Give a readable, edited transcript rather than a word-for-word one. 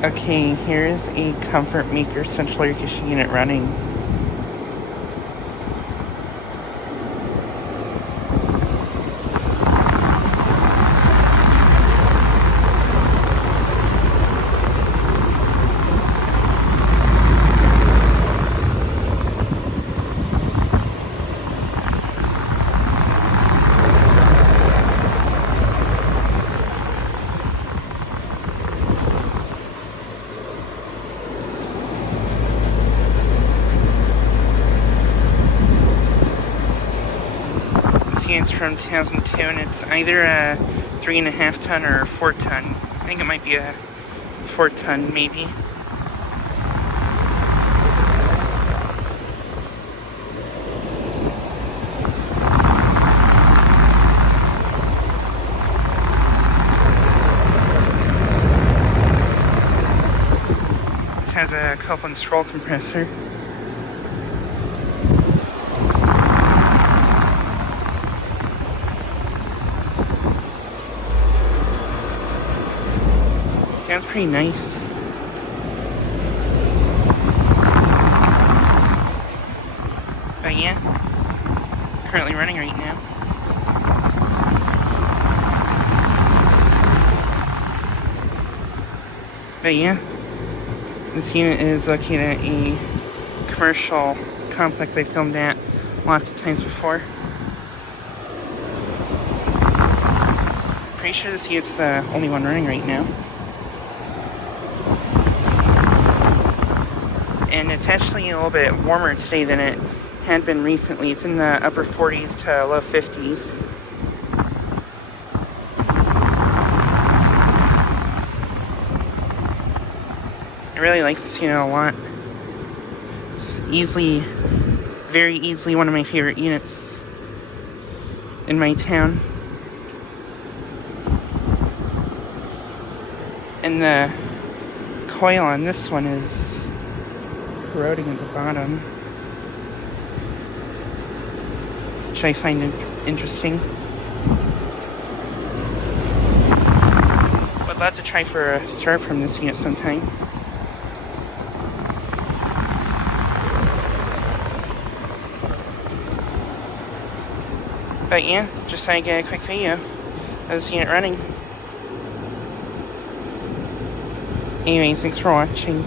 Okay, here's a Comfortmaker central air conditioning unit running. This unit's from 2002 and it's either a 3.5 ton or a 4 ton. I think it might be a 4 ton, maybe. This has a Copeland scroll compressor. Sounds pretty nice. But yeah, currently running right now. But yeah, this unit is located at a commercial complex I filmed at lots of times before. Pretty sure this unit's the only one running right now. And it's actually a little bit warmer today than it had been recently. It's in the upper 40s to low 50s. I really like this unit a lot. It's very easily one of my favorite units in my town. And the coil on this one is corroding at the bottom, which I find interesting. Would love to try for a start from this unit sometime. But yeah, just thought I'd get a quick video of this unit running. Anyways, thanks for watching.